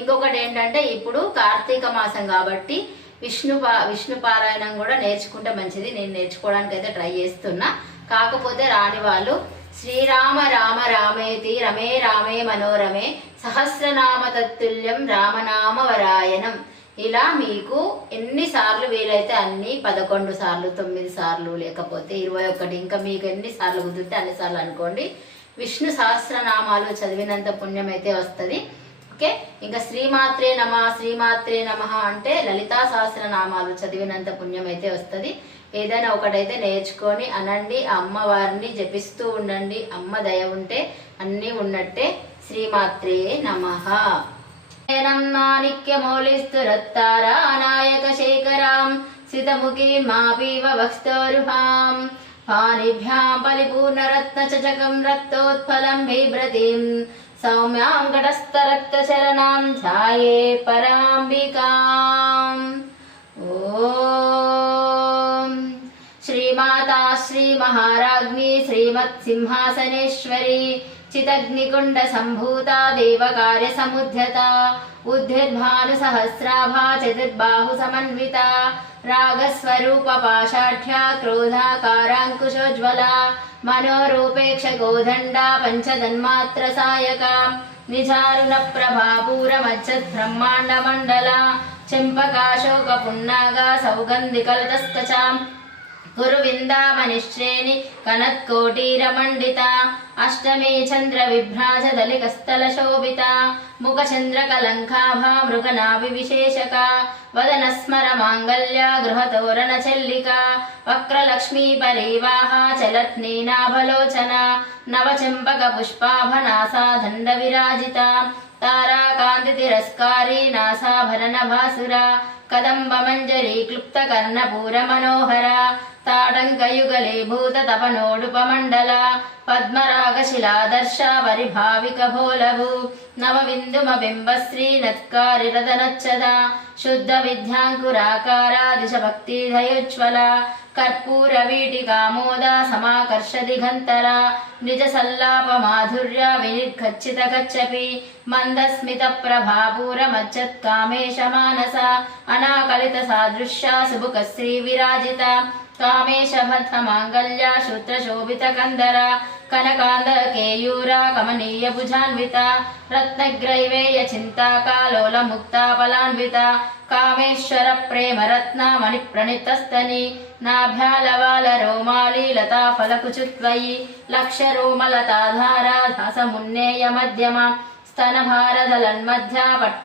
ఇంకొకటి ఏంటంటే ఇప్పుడు కార్తీక మాసం కాబట్టి విష్ణు పారాయణం కూడా నేర్చుకుంటే మంచిది. నేను నేర్చుకోవడానికి అయితే ట్రై చేస్తున్నా. కాకపోతే రాని వాళ్ళు శ్రీరామ రామ రామేతి రమే రామే మనోరమే సహస్రనామ తత్తుల్యం రామనామ వరాయణం. ఇలా మీకు ఎన్నిసార్లు వీలైతే అన్ని 11 సార్లు, 9 సార్లు, లేకపోతే 21, ఇంకా మీకు ఎన్నిసార్లు కుదిరితే అన్నిసార్లు అనుకోండి. విష్ణు సహస్రనామాలు చదివినంత పుణ్యం అయితే వస్తుంది. ఓకే, ఇంకా శ్రీమాత్రే నమ అంటే లలితా సహస్రనామాలు చదివినంత పుణ్యం అయితే వస్తుంది. ఏదైనా ఒకటైతే నేర్చుకొని అనండి, అమ్మవారిని జపిస్తూ ఉండండి. అమ్మ దయ ఉంటే అన్నీ ఉన్నట్టే. శ్రీమాత్రే నమః. మాణిక్యమౌళిస్తురత్తారా నాయక శేఖరాం సితముఖీం మాపీవ వక్స్తోరుహాం పాణిభ్యాం పరిపూర్ణరత్నచకం రక్తోత్ఫలం బిభ్రతిం సౌమ్యాం ఘటస్థరక్తశరణాం ధ్యాయే పరాంబికాం. ఓం శ్రీమాతా శ్రీ మహారాజ్ఞి శ్రీమత్సింహాసనేశ్వరి చితగ్నికుండ సంభూతా దేవకార్య సముద్యత ఉద్ధిర్భాను సహస్రాభా చతుర్బాహు సమన్విత రాగస్వరూప పాషాఢ్య క్రోధాకారాంకుశోజ్వల మనోరూపేక్ష గోదండ పంచదన్మాత్ర సాయక నిజారుణ ప్రభాపూర మచ్చద్ బ్రహ్మాండ మండల చెంపకాశోక పున్నాగ సౌగంధికలతస్కచాం గురువిందామనిశ్రేణి కనత్కోటీరమండిత అష్టమే చంద్ర విభ్రాజ దళికస్థల శోభిత ముఖ చంద్ర కలంకాభా మృగనాభి విశేషక వదన స్మర మాంగళ్య గృహతోరణ చెల్లిక వక్రలక్ష్మీ పరివాహ చలత్నీనాభలోచన నవచెంపక పుష్పాభనాసా దండ విరాజిత తారాకాంతి తిరస్కారీ నాసాభరణ భాసుర కదంబ మంజరీ క్లుప్త కర్ణపూర మనోహర తాడంకయుగలే భూత తపనోడుపమండల పద్మరాగ శిలాదర్శ పరిభావిక భోలభు నవవిందుమ బింబశ్రీ నత్కారి రదనచ్చద శుద్ధ విద్యాంకురాకార దిశ భక్తి దయోజ్వల కర్పూర వీటికామోద సమాకర్ష దిగంతర నిజ సల్లాప మాధుర్య వినిర్గచ్చిత గచ్చపి మందస్మిత ప్రభాపూర మచ్చత్ కామేశ మానస అనాకలిత సాదృశ్య సుభుక శ్రీ విరాజిత కామేశ భద్ర మాంగళ్య శూత్ర శోభిత కందర కనకాంద కేయూర కమనీయ భుజాన్విత రత్నగ్రైవేయ చింతాకాలోల ముక్తాపలాన్విత కామేశ్వర ప్రేమ రత్న మణి ప్రణితస్తని నాభ్యాలవాల రోమాలి లతా ఫలకుచుత్వయి లక్ష రోమలతాధార దాసమున్నేయ మధ్యమ స్తన భారదలన్మధ్య